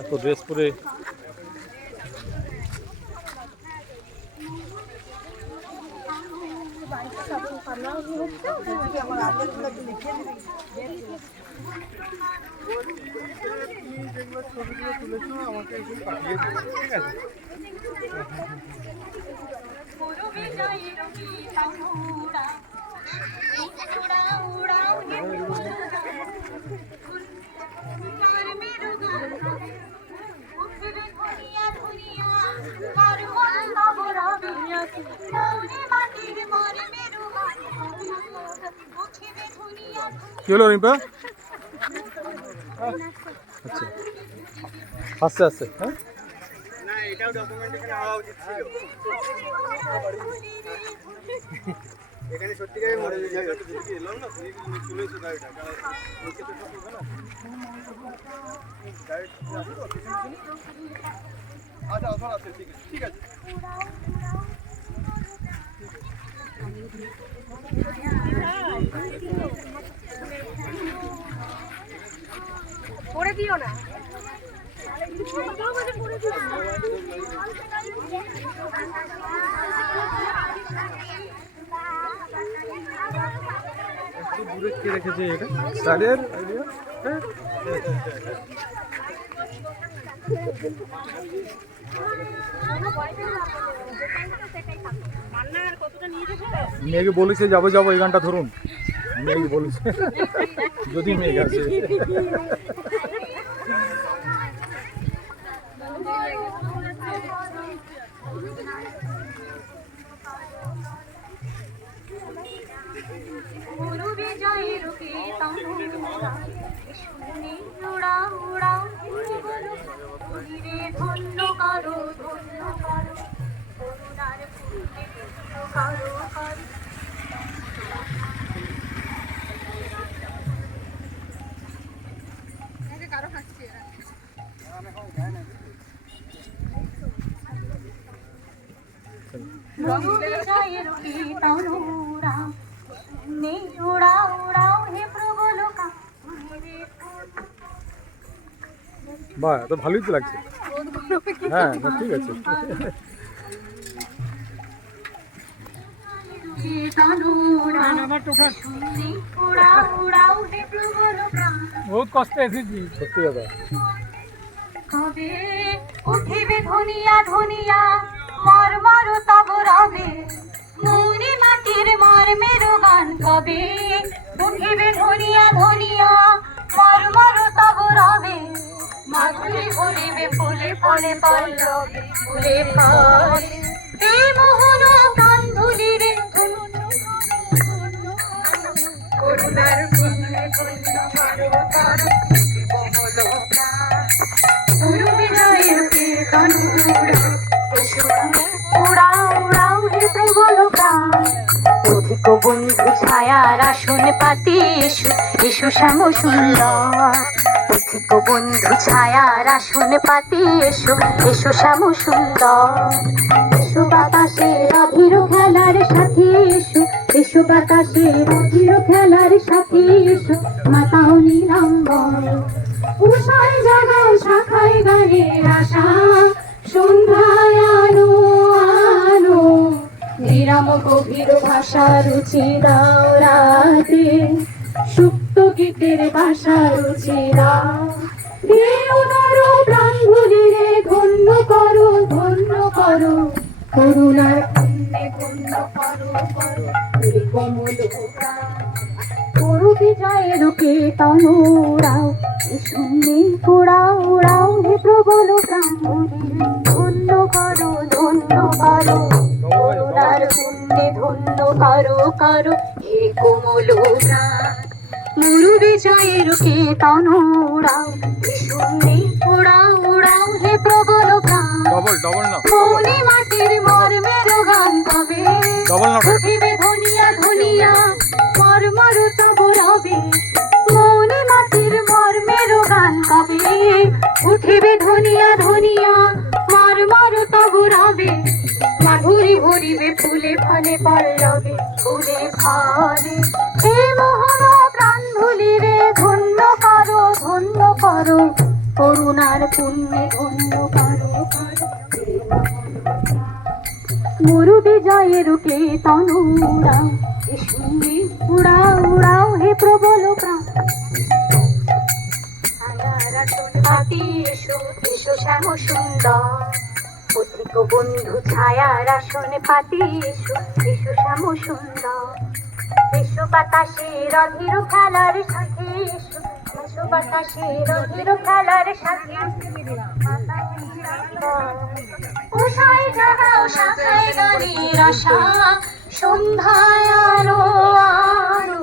এত ড্রেস পরে ছবিগুলো তুলেছো আমাকে একটু পাঠিয়ে দিও, ঠিক আছে? কি হলো রিম্পা? আচ্ছা আস্তে আস্তে। হ্যাঁ না, এটাও ডকুমেন্ট এখানে হওয়া উচিত ছিল। এখানে সত্যিকারের মরে জায়গাটা দিকে এলাম না, তুমি চলে এসো গাড়িটা, নিচে তো সব হবে না। আচ্ছা অফার আছে, ঠিক আছে ঠিক আছে। পড়ে দিও না। দূরে কে রেখেছে এটা স্টাডের আইডিয়া? মেয়েকে বলেছে যাবো যাবো এই গানটা ধরুন, মেয়েকে বলেছে যদি মেয়ে আছে। বাহ, তো ভালোই তো লাগছে। হ্যাঁ ঠিক আছে। বহুত কষ্টে এসেছি সত্যি দাদা। কবে উঠিবে ধনিয়া ধনিয়া মরমর তব রবে, মৌরি মাটির মর্মের গান কবে উঠিবে ধনিয়া ধনিয়া মরমর তব রবে, মাধুরী ভরিবে ফুলে ফলে পল্লবে ফুলে ফলে এই মোহন প্রাণ ধুলিরে করুণার পুণ্যে ধন্য করো করো গুরু বিজয়ের কীর্তন উড়াও উড়াও হে প্রবল প্রাণ, অধিক বন্ধু ছায়ার আসন পাতি এসো এসো শ্যাম সুন্দর, অধিক বন্ধু ছায়ার আসন পাতি এসো এসো শ্যাম সুন্দর, এসো বাতাসের অধীর খেলার সাথী এসো এসো বাতাসের অধীর খেলার সাথী এসো মাতাও নীলাম্বর, উষায় জাগাও শাখায় গানের আশা সন্ধ্যায় আনো আনো, নিরাম গভীর ভাষা রুচি দাও রাতে সুপ্ত গীতের ভাষা রুচি দাও, প্রাণ ভুলিরে ধন্য করো করুণার পুণ্যে ধন্য করো করো কমল প্রাণ, গুরু বিজয়ের কীর্তন উড়াও শুনে উড়াও উড়াও হে প্রবল প্রাণ, ধন্য করো করুণার পুণ্যে ধন্য করো করো হে কোমল প্রাণ, গুরু বিজয়ের কীর্তন উড়াও শুনে উড়াও উড়াও হে প্রবল প্রাণ, মৌলি মাটির মর্মের গান কবে উঠিবে ধনিয়া ধনিয়া মরমর তব রবে, মৌলি মাটির মর্মের গান কবে উঠিবে ধনিয়া ধনিয়া মরমর তব রবে, মাধুরী ভরিবে ফুলে ফলে পল্লবে ফুলে ফলে হে মোহন প্রাণ ভুলিরে ধন্য করো করো করুণার পুণ্যে ধন্য করো মরু বিজয়ের কেতন উড়াও শুনে উড়াও উড়াও হে প্রবল প্রাণ হাতি এসো এসো শ্যাম সুন্দর পথিক বন্ধু ছায়ার আসনে পাতি এসো এসো শ্যাম সুন্দর এসো বাতাসের অধীর খেলার সাথে এসো এসো বাতাসের অধীর খেলার সাথে উষায় জাগাও শাখায় গানের আশা সন্ধ্যায় আলো আলো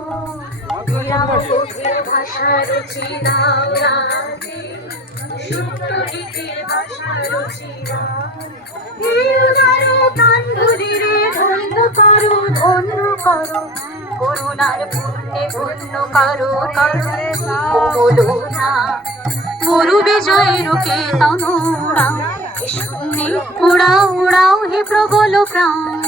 বিরাম গভীর ভাষার চিরাও রাতে শুক্র গীতের ভাষার চিরাও ধন্য করো করুণার পুণ্যে ধন্য করো করুণা মরু বিজয়ের কেতন উড়াও শূন্যে উড়াও উড়াও হে প্রবল প্রাণ